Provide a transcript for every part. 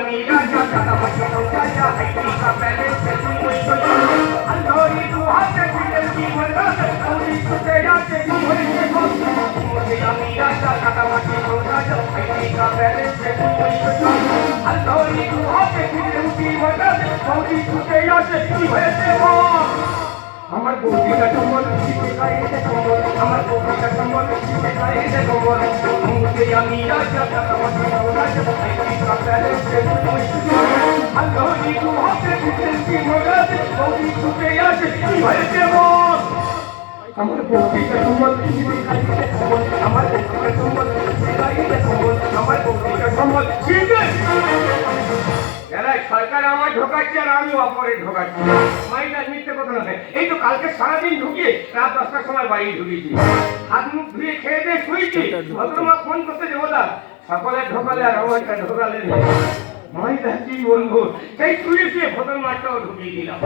আমি রাজা কাটামাটি রাজা হাইটি কা প্যালেস সে তুই আল্লাহরি দুহাতে দিল জীবন রাজা কৌরি সুতে রাজে হইছে মুঝে আমি রাজা কাটামাটি রাজা হাইটি কা প্যালেস সে তুই আল্লাহরি দুহাতে দিল জীবন রাজা কৌরি সুতে রাজে হইছে আমার বউটা সম্বল শিখে গাইতে সম্বল আমার বউটা সম্বল শিখে গাইতে সম্বল মুঝে আমি রাজা কাটামাটি রাজা হাইটি কা প্যালেস সে তুই আল্লাহরি দুহাতে দিল জীবন রাজা কৌরি সুতে রাজে হইছে আমার বউটা সম্বল শিখে গাইতে সম্বল আমার বউটা সম্বল শিখে গাইতে সম্বল আমার বউটা সম্বল শিখে সরকার আমার ঢোকাচ্ছে আর আমি অপরে ঢোকাচ্ছি মাইনাস মিথ্যে কথা না এই তো কালকে সারাদিন ঢুকিয়ে রাত 10টার সময় বাড়ি ঢুকিয়েছি হাত মুখ ধুয়ে খেয়ে দিয়ে শুয়েছি ভদ্রমা ফোন করতে যাবো না সকালে ঢোকালে আর আমারটা ঢোকালে মাইনাস কি বলবো সেই শুয়েছি ভদ্রমাটাও ঢুকিয়ে দিলাম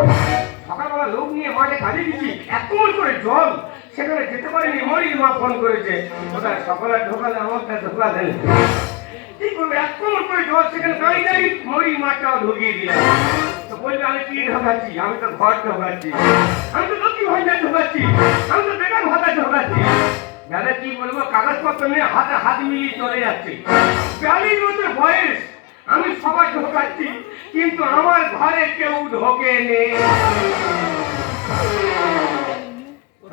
সকালবেলা লোক নিয়ে মাঠে কাজে দিচ্ছি এত করে জল সেখানে যেতে পারিনি মরির মা ফোন করেছে কোথায় সকালে ঢোকালে আমারটা ঢোকালেন কি করবে এক কোমর করে জল সেখানে দাঁড়িয়ে দাঁড়িয়ে মরির মাঠটাও ঢুকিয়ে দিলাম তো বলবে আমি কি ঢোকাচ্ছি আমি তো ঘর ঢোকাচ্ছি আমি তো লক্ষ্মী ভান্ডার ঢোকাচ্ছি আমি তো বেকার ভাতা ঢোকাচ্ছি দাদা কি বলবো কাগজপত্র নিয়ে হাতে হাত মিলিয়ে চলে যাচ্ছে 42 বছর বয়স আমি সবাই ঢোকাচ্ছি কিন্তু আমার ঘরে কেউ ঢোকে নেই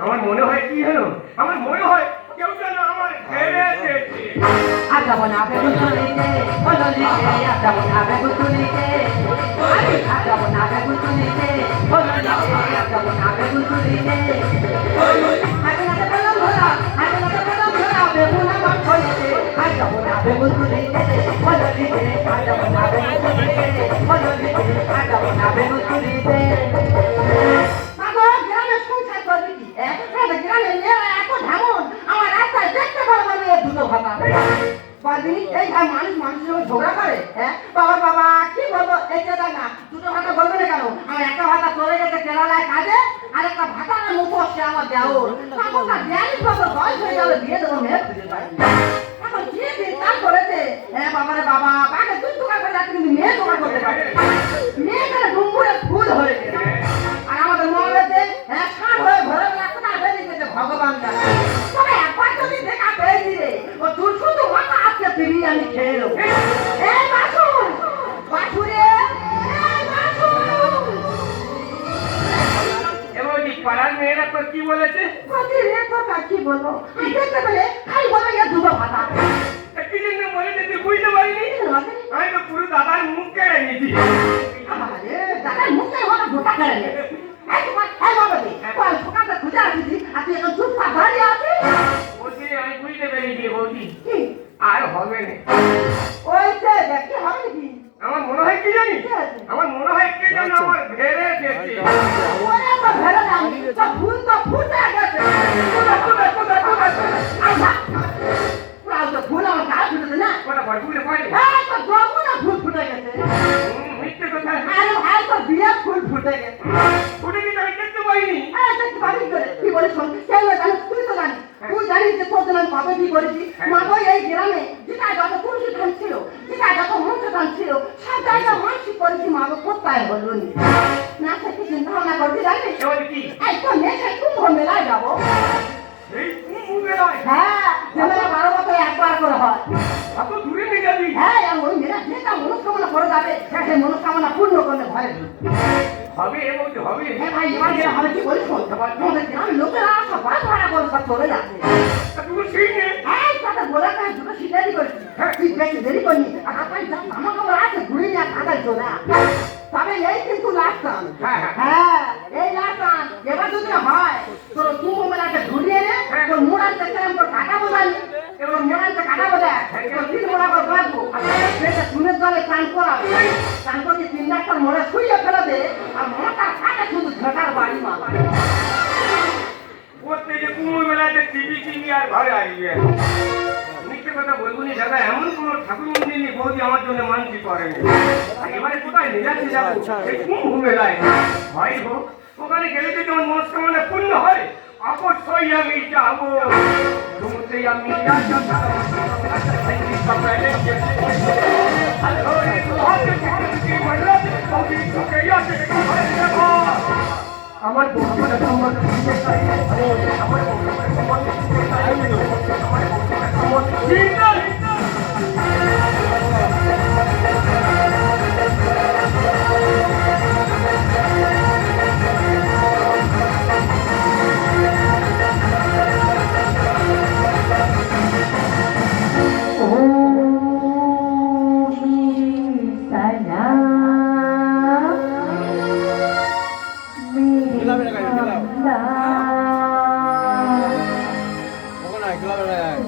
আমার মনে হয় কি হলো আমার মনে হয় কেউ যেন আমার ঘেরে এসেছে আগাবো না বেগুতুলিতে বললিতে আগাবো না বেগুতুলিতে আগাবো না বেগুতুলিতে বললিতে আগাবো না বেগুতুলিতে আগাতে বললাম ধরা আগাতে বললাম ধরা বেগুনা মাছ হইছে আগাবো না বেগুতুলিতে বললিতে আগাবো না বেগুতুলিতে বললিতে আগাবো না বেগুতুলিতে মাগো গ্রামে সংসার করবি কি একটা গ্রামে মেয়েরা এত ঢামন আমার রাস্তায় দেখতে পারবো না দুটো ভাতা বাদিনী এই ভাই মানুষ মানুষের সঙ্গে ঝগড়া করে হ্যাঁ বাবা কি বলবো এই যে দেখ না দুটো ভাতা বলবে না কেন আমার একটা ভাতা চলে গেছে কেরালায় কাজে আর একটা ভাতা না মুখো সে আমার দেওর তখনটা 42 বছর বয়স হয়ে গেল বিয়ে দেবো মেয়ে খুঁজে পাই এখন কি চিন্তা করেছে হ্যাঁ বাবারে বাবা বাকে তুই জোগাড় করে রাখি কিন্তু মেয়ে জোগাড় করতে পারে মেয়ে কেন ডুম্বুরে ফুল হয়ে গেছে আর আমাদের মহলেতে হ্যাঁ সার হয়ে ঘরে কোথায় বেরিয়ে গেছে ভগবান জানে তবে একবার যদি দেখা পেয়েছি রে ও তুই শুধু মাথা আজকে ফিরিয়ে আমি খেয়ে নেবো এই বাসুর বাসুরে পাড়ার মেয়েরা তো কি বলেছে কি বলবো দেখতে পেলে খাই বলে দুটো ভাতা কি জন্য বলেছে তুই বুঝতে পারিনি আমি তো পুরো দাদার মুখ কেড়ে নিয়েছি দাদার মুখে আমার গোটা কেড়ে নিয়েছে আমি বুঝতে পেরেছি বৌদি আর হবে না আমার মনে হয় কি জানি আমার মনে হয় কে যেন আমার ঘেরে গেছে ফুল আমার গা ফুটেছে না ফুল ফুটে গেছে মিথ্যে কথা বিয়ে ফুল ফুটে গেছে ফুটে গেছে আমি দেখতে পাইনি দেখতে পাবি কি বলিস তুই তো জানিস তুই জানিস যে তোর জন্য আমি কবে কি করেছি মাগো এই গ্রামে যেটা যত তুলসী ধান ছিল যেটা যত মঞ্চ ধান ছিল সব জায়গায় মানসিক করেছি মাগো কোথায় বললো না সে কি চিন্তা ভাবনা করবি জানিস এই তো নেশে কুম্ভ মেলায় যাবো হ্যাঁ মেলা 12 বছরে একবার করে হয় অত দূরে নিয়ে যাবি হ্যাঁ ওই মেলা যেটা মনস্কামনা করে যাবে সেই মনস্কামনা পূর্ণ করলে ঘরে হবে হবে হ্যাঁ ভাই এবার যেটা হবে কি বলিস তোমাদের গ্রামের লোকেরা সব বাস ভাড়া করে সব চলে যাচ্ছে তুমি সেই নে হ্যাঁ তাদের বলে না দুটো সিটারি করেছি হ্যাঁ তুই বেশি দেরি করনি আর আপনার যা আমার খবর আছে ঘুরে নিয়ে থাকার জন্য তবে এই কিন্তু লাস্ট টান হ্যাঁ এই লাস্ট টান এবার যদি হয় তোর কুম্ভ মেলাতে ঘুরিয়ে নে তোর মোড়াল থেকে তোর কাটা বোঝানি এবার মোড়াল থেকে কাটা বোঝা তোর 3 মোড়া করে বাঁধবো আর পেটে চুনের জলে স্নান করাবো স্নান করে 3 ডাক্তার মোড়ে শুয়ে ফেলে দে আর মোটা কাটা শুধু ঝাঁটার বাড়ি মা বলতে যে কুম্ভ মেলাতে টিভি আর ঘরে আসবে মিথ্যে কথা বলবো নি দাদা এমন কোনো ঠাকুর মন্দির নেই বৌদি আমার জন্য মানছি করেনি এবারে কোথায় নিয়ে যাচ্ছি যাবো এই কুম্ভ মেলায় ভাই হোক ওখানে গেলে তো তোমার মনস্কামনা পূর্ণ হয় অবশ্যই আমি যাবো ঘুমতে আমি আমার বন্ধুরা সম্বন্ধ দিতে চাই আমার বন্ধুরা সম্বন্ধ দিতে চাই আমার বন্ধুরা সম্বন্ধ দিতে চাই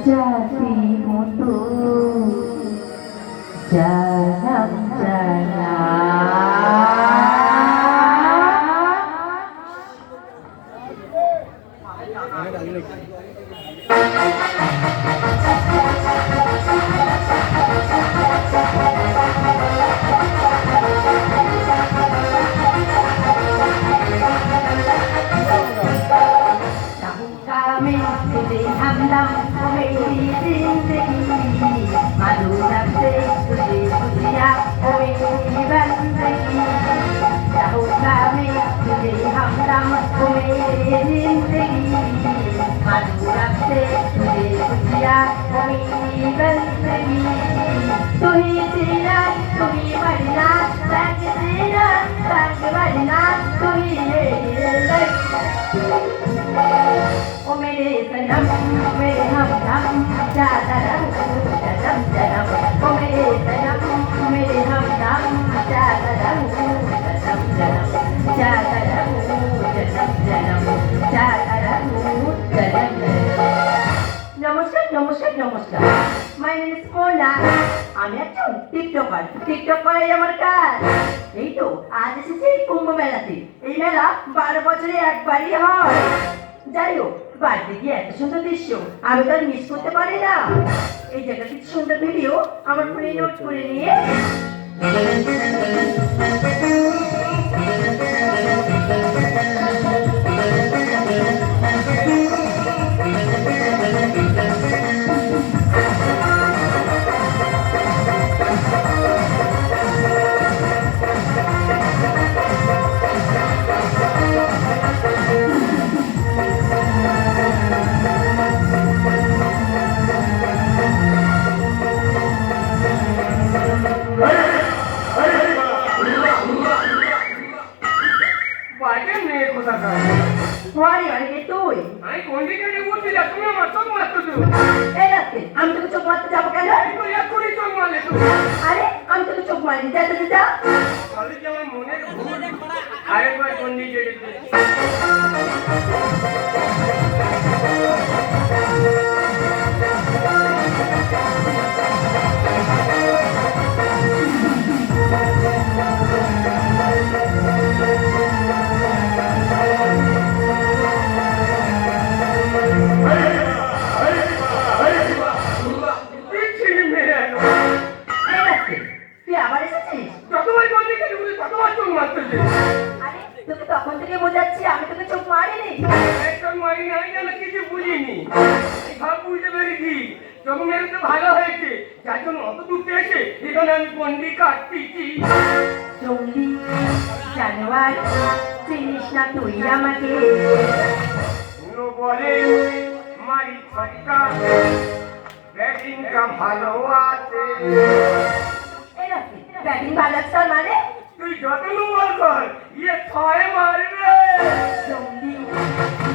Jadi mutu janam kami sudah hamdam komedi zindagi madu nafse sudah usia komedi bandagi tahu kami sudah hamdam komedi zindagi madu nafse sudah usia komedi bandagi tuhi sina tuhi marina sang sina sang marina tuhi lelai ओ मेरे सनम मेरे हमदम जादा रंग जन्म जन्म ओ मेरे सनम मेरे हमदम जादा रंग जन्म जन्म जादा रंग जन्म जन्म जादा रंग जन्म नमस्कार नमस्कार नमस्कार माय नेम इज कोना আমি একজন টিকটকার টিকটক করাই আমার কাজ এই তো আজ এসেছি কুম্ভ মেলাতে এই মেলা 12 বছরে একবারই হয় যাই হোক বাড়িতে গিয়ে এত সুন্দর দৃশ্য আমি তো আর মিস করতে পারি না এই জায়গাটি সুন্দর ভিডিও আমার ফোনে নোট করে নিয়ে Wari wari তুই আমি কোন দিকে উঠতে যা তুমি আমার চোখ মারছো তুই এই রাতে আমি তোকে চোখ মারতে যাবো কেন এই তো এক করে চোখ মারলে তুই আরে আমি তোকে চোখ মারিনি যা যা যা তাহলে কি আমার মনের ভুল আরেকবার কোন দিকে গেছে তুই আবার এসেছিস যতবার কোন দিকে উঠে ততবার চোখ মারতেছে আরে তোকে তখন থেকে বোঝাচ্ছি আমি তোকে চোখ মারিনি একদম মারি নাই যেন কিছু বুঝিনি সব বুঝতে পেরেছি চোখ মেরে তো ভালো হয়েছে যার জন্য অত দূরতে এসে এখানে আমি বন্দি কাটতেছি জঙ্গলি জানোয়ার চিনিস না তুই আমাকে বলে মারি ছক্কা ব্যাটিংটা ভালো আছে এই রাতে ব্যাটিং ভালো আছে মানে তুই যত বল কর ইয়ে ছয় মারবে জঙ্গলি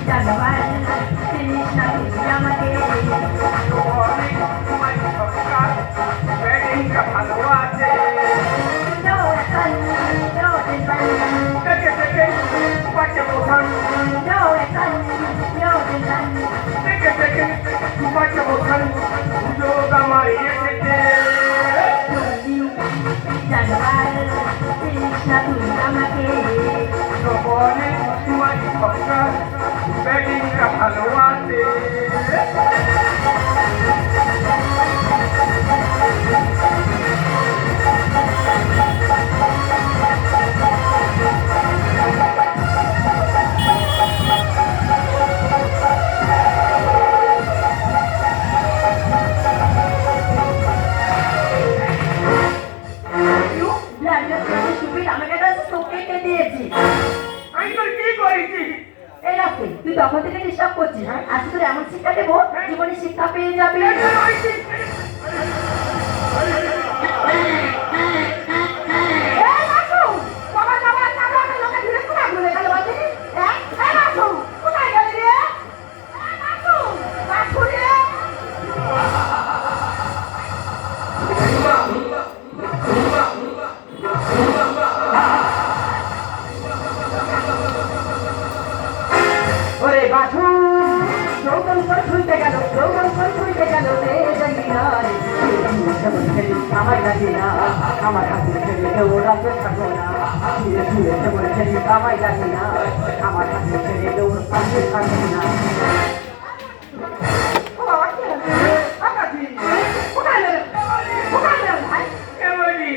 জানোয়ার চিনিস না তুই আমাকে বলে মারি ছক্কা ব্যাটিংটা ভালো আছে No, son, no, son. দেখে দেখে পাচ্ছে বোঝান No, son, no, son. দেখে দেখে পাচ্ছে বোঝান সুযোগ আমার এসেছে জানোয়ার চিনিস না তুই আমাকে বলে মারি ছক্কা ব্যাটিংটা ভালো আছে করেছি? এই রাস্তে তুই তখন থেকে ডিস্টার্ব করছিস, হ্যাঁ? আজকে তোর এমন শিক্ষা দেবো জীবনে শিক্ষা পেয়ে যাবি। এটা করেছি। এই বাসু, বাবা বাবা বাবা লোকে ধীরে কোথায় ঘুরে গেল বাজি? হ্যাঁ? এই বাসু, কোথায় গেলি রে? এই বাসু, বাসু রে। ওরে বাসু, যৌবন করে ছুঁইতে গেল, যৌবন করে ছুঁইতে গেল রে জঙ্গিনারে। আমার লাগে না, আমার হাতে ছেড়ে কেউ রাখতে থাকো না। ধীরে ধীরে কেমন খেলি আমার লাগে না, আমার হাতে ছেড়ে কেউ রাখতে থাকো না। ও বাবা, কি হলো? আকাশি, কোথায় গেলে? কোথায় গেলে ভাই? এ বলি,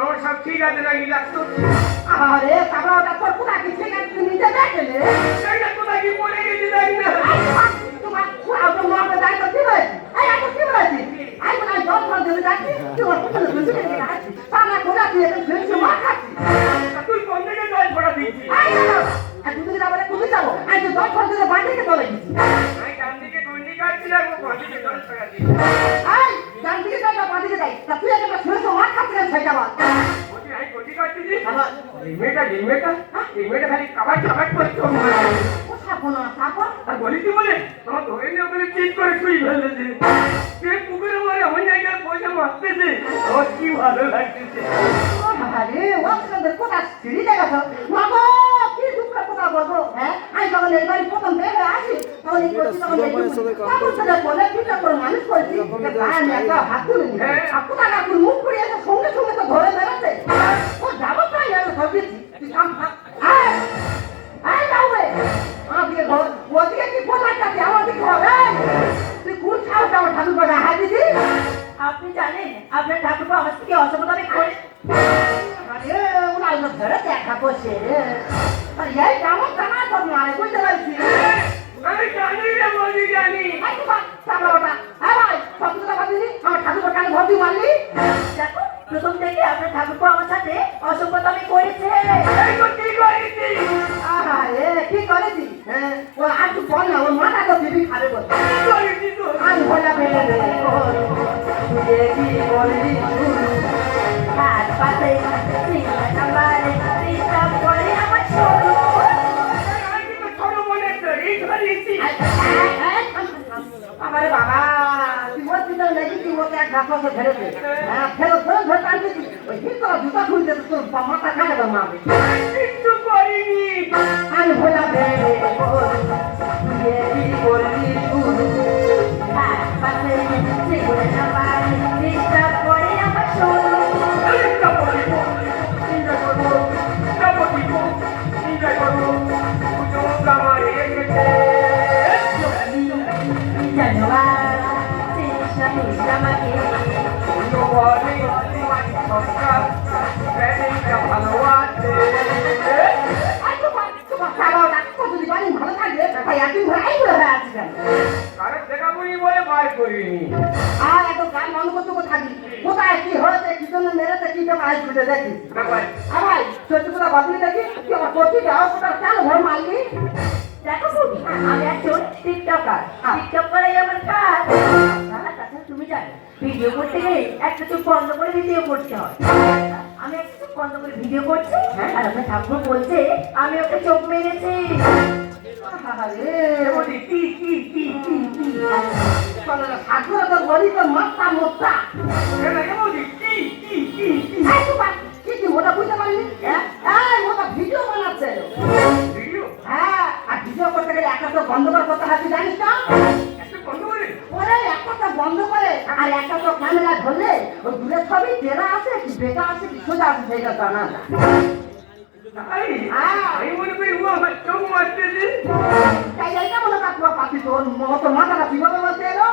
আমার সব ঠিক আছে নাকি ডাক্তার? আরে বাবা, ওটা তোর কোথায় কি ঠিক আছে? তুই নিজে দেখলে? এইটা কোথায় কি পড়ে গেছি জানি না। তোমার পুরাও তো মরবে তাই তো কি বলেছি? এই এত কি বলেছি? আমি মনে হয় জল ফল দিতে যাচ্ছি, তোমার কোথায় বুঝে গেছি না? পানা খোলা দিয়ে তো ফেলছে মার খাচ্ছি। তুই কোন থেকে জল ফোড়া দিচ্ছিস? আই না, আর দুদিন যাবো না কোথায় যাবো? আমি তো জল ফল দিতে বাড়ি থেকে চলে গেছি। আমি ডান দিকে গন্ডি কাটছিলাম, ও বাঁ দিকে জল ফোড়া দিচ্ছি। এই, ডান দিকে যাই না বাঁ দিকে যাই? তা তুই একটা ফেলছে মার খাচ্ছিলেন ছয়টা বার। বলছি, আমি গন্ডি কাটতেছি। আবার এই মেয়েটা খালি কাবাট কাবাট করছে। ও থাকো না, থাকো। আর বলি কি বলে, আমার ধরে নিয়ে ওখানে ঠিক করে শুই ফেলেছে। সে পুকুরে মরে এমন জায়গায় পয়সা মারতেছে, আমার কি ভালো লাগতেছে। ও বাবা রে, ও আপনাদের কোথায় সিঁড়ি দেখাছো? মা গো, কি দুঃখের কথা বলবো, হ্যাঁ? আমি যখন এই বাড়ি প্রথম বের হয়ে আসি, তখন এই করছি, তখন এই করছি। তখন সেটা বলে ঠিকঠাক করে মানুষ করেছি, যে গায়ে আমি একটা হাত তুলিনি। আর কোথায় কাকুর মুখ পুড়ে এসে সঙ্গে সঙ্গে তো ধরে বেড়াচ্ছে। ও যাবো প্রায় আমি সব দিচ্ছি। তুই কাম থাক। আয়, আয় যাও রে। আমাদিকে ঘর, ওদিকে কি পোশাক আছে, আমাদিকে ঘর, এই। তুই কোন সাহস আমার ঠাকুর করে হাত দিদি? আপনি জানেন আপনার ঠাকুরপো আমার থেকে অসম্পদামি করে? আরে ওনার লোক ধরে দেখা করছে রে। আর এই কেমন জানা তোর মারে বুঝতে পারছি? আমি জানি রে বলি জানি। এই তো বাপ, চাপড়া ওটা। হ্যাঁ ভাই, সত্যটা বল দিদি, আমার ঠাকুরপো কেন ভর্তি মারলি? দেখো, প্রথম থেকে আপনার ঠাকুরপো আমার সাথে অসম্পদামি করেছে। এই তো কি করেছি? আরে কি করেছি? হ্যাঁ, ও আর তুই বল না, ওর মাথা তো দিবি খাবে বল। কি করেছি তো? আমি ভোলা ফেলে দে, তুই কি করলি শুরু? হাত পাতে সিংহ নাম্বারে ডিস্টার্ব করে আমার শুরু। আমি কিন্তু ছোট বোনের তৈরি করেছি। আমারে বাবা, তুই বলছিস তো নাকি তুই ওকে এক ঘাস মতো ফেলেছে? হ্যাঁ, ফেরত ফেরত ধরে টানতেছি। ওই হিট করা জুতা খুলতে তোর মাথা খাটে তোর মারবে। কিচ্ছু করিনি। আমি ভোলা ফেলে তুই কি করলি শুরু? হাত পাতে সিংহ নাম্বারে ডিস্টার্ব করে আমার শুরু। আমি যাবো দিব, এনজয় করবো। সুযোগ আমার এসেছে। ধন্যবাদ, চিনিস না তুই আমাকে। নবরে তোমার সংসার, প্রেমিকা ভালো আছে। আই তো বাপ, তো বাপ, চালাও না। কতদিন বাড়ি ভালো থাকবে? ভাই, একদিন ধরে এই করে হয়ে আছিস কেন? কারো দেখাবনি বলে বার করিনি। আর এত গান বন্ধ করতে কোথায় থাকি? কোথায় কি হয়েছে, কি জন্য মেরেছে, কি জন্য আই খুঁজে দেখিস? আর ভাই, সত্যি কথা বদলি দেখি, তুই আমার করছি যাও, কোথাও কেন ঘর মারলি? দেখো বৌদি, আমি একজন টিকটকার। টিকটক করাই আমার কাজ। তাছাড়া তুমি জানো, ভিডিও করতে গেলে একটা চোখ বন্ধ করে ভিডিও করতে হয়। আমি একটা চোখ বন্ধ করে ভিডিও করছি, আর আপনার ঠাকুর বলছে আমি ওকে চোখ মেরেছি। আরে, বলি কি কি কি কি কি? ঠাকুর তোর বলি তোর মাথা মোটা। বলি কি কি কি কি? এই তো বাপ, কি তুই মোটা বুঝতে পারলি? হ্যাঁ, এই মোটা ভিডিও বানাচ্ছে। ভিডিও হ্যাঁ, আর ভিডিও করতে গেলে একটা তো বন্ধ করে করতে হয়, তুই জানিস না? একটু বন্ধ করে। ওরে একটা তো বন্ধ করে, আর একটা তো ক্যামেরা ধরলে ওই দূরের ছবি টেরা আছে কি বেটা আছে কি সোজা আছে সেটা জানা যায়। তাই? আমি মনে করি ও আমার চোখ মারতেছে। তাই এইটা মনে কর তোর পাতি তোর মতো মাথাটা কিভাবে বলতে এলো?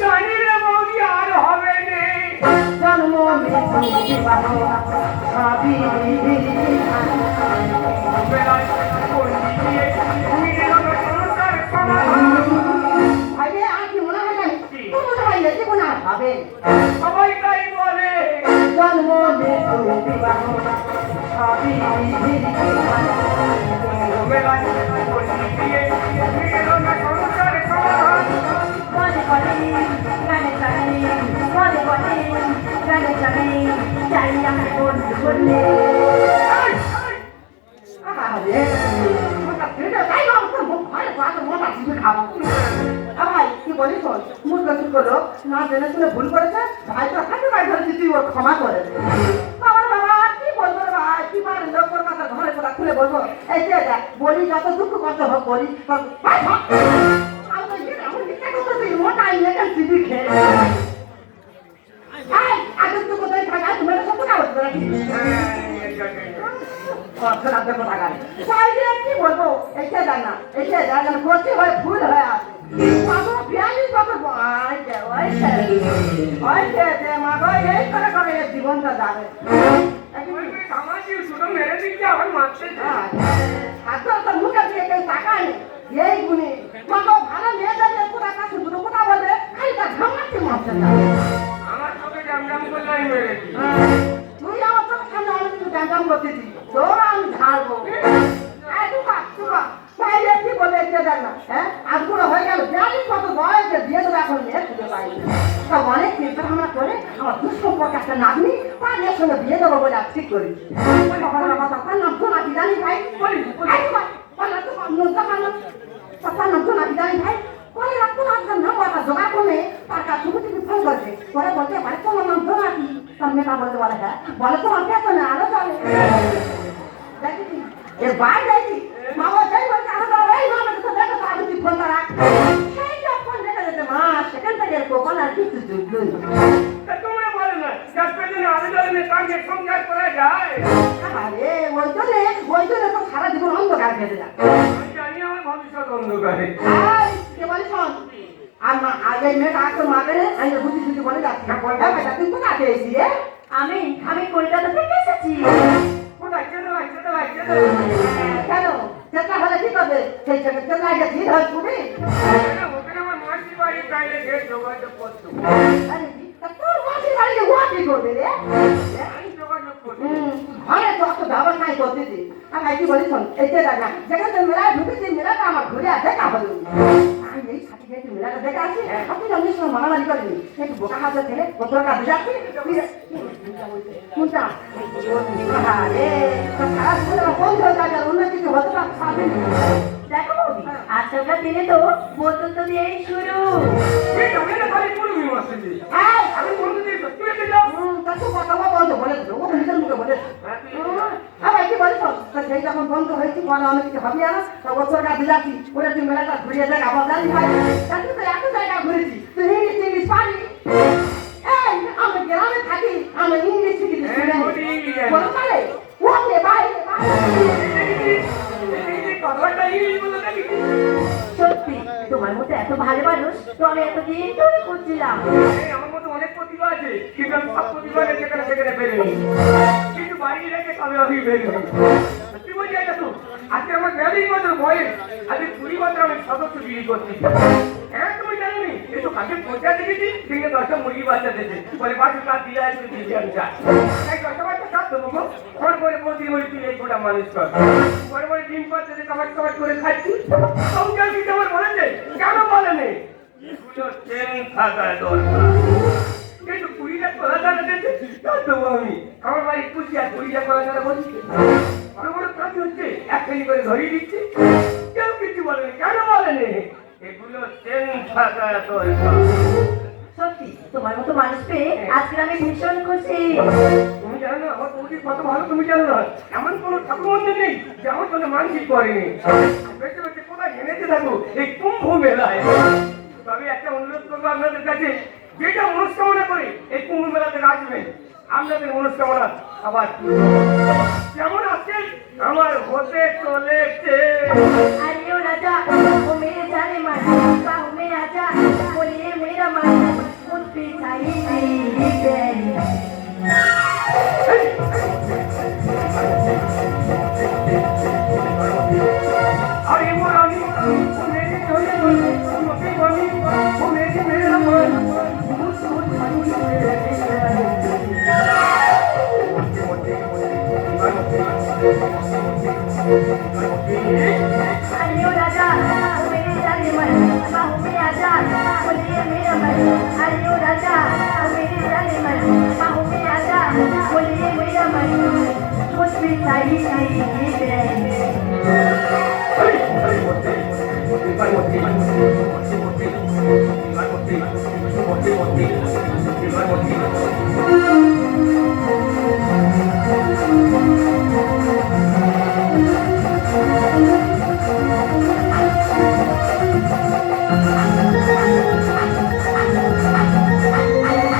জানি রে বৌদি আর হবে নে। জন্ম মৃত্যু বিবাহ সবই বেলায় পন্ডিত দিয়ে মিলে গেল সংসার সমাধান। ভাইরে আর কি মনে হয় জানি? তোর মনে হয় না জীবন আর হবে। সবাই তাই বলে। জন্ম মৃত্যু বিবাহ সবই বেলায় বললে এই, এই, আরে মোটা ছেলে তাই না তো মুখ ভালো তো মোটা কিছু খাবো ভাই কি বলিস শোন মুখ গতি করলো না জেনে শুনে ভুল করেছে ভাই তো হাতে ভাই ধরে তুই ওর ক্ষমা করে দে। বাবা রে বাবা কি বলবো রে ভাই কি বার লোকের কথা ঘরে কথা খুলে বলবো এই যে দেখ বলি যত দুঃখ কষ্ট হোক বলি ভাই আমি তো এটা আমি মিথ্যা কথা বলি মোটা ইলেকট্রিক টিভি খেয়ে এই আজ তো কোথায় থাকা তুমি সব কথা বলতে নাকি কি বলবো এসে দেয় না ক্ষতি হয়ে ভুল হয়ে আসে জীবনটা যাবে শুধু মেরে দিচ্ছে আবার মারছে মুখে দিয়ে কেউ তাকায় এই গুণে কত ভালো মেয়েদের পুরা কাছে দুটো কথা বলে খালি তার ঝামাচ্ছে মারছে না আমার চোখে জাম জাম করলে আমি মেরেছি তুই আমার চোখের সামনে অনেক কিছু জানতাম করতেছি তোর আমি ঝাড়বো কি বলে হ্যাঁ আজগুলো হয়ে গেল 42 বছর বয়সে বিয়ে দেবো এখন মেয়ে খুঁজে পাইনি সব অনেক চিন্তা ভাবনা করে আমার দুঃসম্পর্কে একটা নাতনি তার মেয়ের সঙ্গে বিয়ে দেবো বলে আজ ঠিক করেছি তার নাম জোনাকি জানি ভাই তার নাম জোনাকি জানি ভাই পরে রাখতো রাখতাম না কথা জোগাড় করে তার কাছে তুমি ফোন করছে পরে বলতে পারে তোমার নাম জোনাকি তার মেয়েটা বলতে বলে হ্যাঁ বলে তোমার পেছনে আরো চলে দেখি এর বাইরে যাইছি মামা যাই বলছে আরো চলে এই মামা তো দেখো তাহলে তুই ফোনটা রাখ সেই যখন দেখা যেতে মা সেখান থেকে এর কোপাল আর কিছু জুটলুই তোমরা বলে না যার পেছনে আরো জলে কাকে সংসার করা যায় আরে ওই জন্য তো সারা জীবন অন্ধকার কেটে যায় আমি জানি আমার ভবিষ্যৎ অন্ধকারে কে বলে শোন আর মা আগে মেয়েটা আসতো মাকে আমি বুঝি বুঝি বলে যাচ্ছি হ্যাঁ তুই কোথা পেয়েছি রে আমি কলকাতা থেকে এসেছি কোথায় চেতে ভাই কেন চেষ্টা হলে কি করবে সেই জায়গায় চেষ্টা আগে ভিড় হয় তুমি ওখানে আমার মাসির বাড়ি চাইলে গিয়ে যোগাযোগ করতো তোর মাসির বাড়িতে ও কি করবে রে আমি যোগাযোগ করতো ঘরে তো অত ব্যবস্থাই করতেছি আমি কি বলি শোন এই যে দেখা যেখানে মেলায় ঢুকেছি মেলাটা আমার ঘুরে দেখা হলো আমি এই সাথে গেছি মেলাটা দেখে আসি আপনি আমি সঙ্গে মারামারি করিনি একটু বোকা হাতে থেকে কত টাকা বুঝাচ্ছি কোনটা আরে সারা জীবনে বন্ধ হয়ে যায় অন্য কিছু হতে পারবে দেখো আজকালকার দিনে তো বন্ধুত্ব দিয়েই শুরু আমি বন্ধু দিয়ে সত্যি হতে যাও তাকে কথা বন্ধ বলে দেবো ও নিজের মুখে বলে আবার কি বলিস সেই যখন বন্ধ হয়েছি পরে অনেক কিছু হবে না তা বছর কাছে যাচ্ছি ওরা তুই মেলাটা ঘুরিয়ে দেখ আবার জানি ভাই তাকে তো এত জায়গা ঘুরেছি তুই ইংলিশ পারি এই আমি গ্রামে থাকি আমি ইংলিশ শিখি বলো পারে ওকে বাইরে সত্যি তোমার মতো এত ভালো মানুষ তো আমি এতদিন ধরে করছিলাম আমার মতো অনেক প্রতিভা আছে কিন্তু আমি সব প্রতিভা যেখানে সেখানে বেরোই কিন্তু বাড়ি রেখে কবে আমি বেরোই সত্যি বলছি এটা তো আজকে আমার 42 বছর বয়স আজকে 20 বছর আমি সদস্যগিরি করছি হ্যাঁ তুমি জানো নি এই তো কাকে পৌঁছা দেখেছি দিনে 10টা মুরগি বাচ্চা দিয়েছে পরে 5 টাকা দিয়ে আসবে দিয়ে আমি যাই এই 10টা বাচ্চা কাট দেবো গো ফোন করে প্রতি বলি তুই এই গোটা মানুষ কর পরে ডিম পাচ্ছে যে কামাট কামাট করে খাচ্ছি সংসার দিতে আমার বলেছে কেন বলে নেই ট্রেন থাকা দরকার কিন্তু 20 লাখ কলা টাকা দিয়েছে তা দেবো আমি আমার বাড়ি খুশি আর 20 লাখ কলা টাকা বলছি বড় বড় কাজ হচ্ছে এক কেজি করে ধরিয়ে দিচ্ছি কেউ কিছু বলেনি কেন বলেনি এগুলো ট্রেন থাকা দরকার সত্যি তোমার মতো মানুষ পেয়ে আজকে আমি ভীষণ খুশি তুমি জানো না আমার বৌদি কত ভালো তুমি জানো না এমন কোনো ঠাকুর মন্দির নেই যে আমার জন্য মানসিক করেনি বেঁচে বেঁচে কোথায় এনেছে থাকো এই কুম্ভ মেলায় তবে একটা অনুরোধ করবো আপনাদের কাছে যেটা মনস্কামনা করি এই কুম্ভ মেলাতে আসবেন আপনাদের মনস্কামনা আবার যেমন আছেন আমার হতে চলেছে আরে রাজা ও মেরে জানে মান বাহু মে আজা বলিয়ে মেরা মান মুझ पे चाहिए तेरी प्यारी अरे मोरानी ओ मेरे चले मोती बनी ओ मेरी मेरा मन मुझ अरे राजा ओ मेरे जाने मन बाहु में आजा बोलिए मेरा मन अरे राजा ओ मेरे जाने मन बाहु में आजा बोलिए मेरा আমায় বসতে চাই চাই মরতে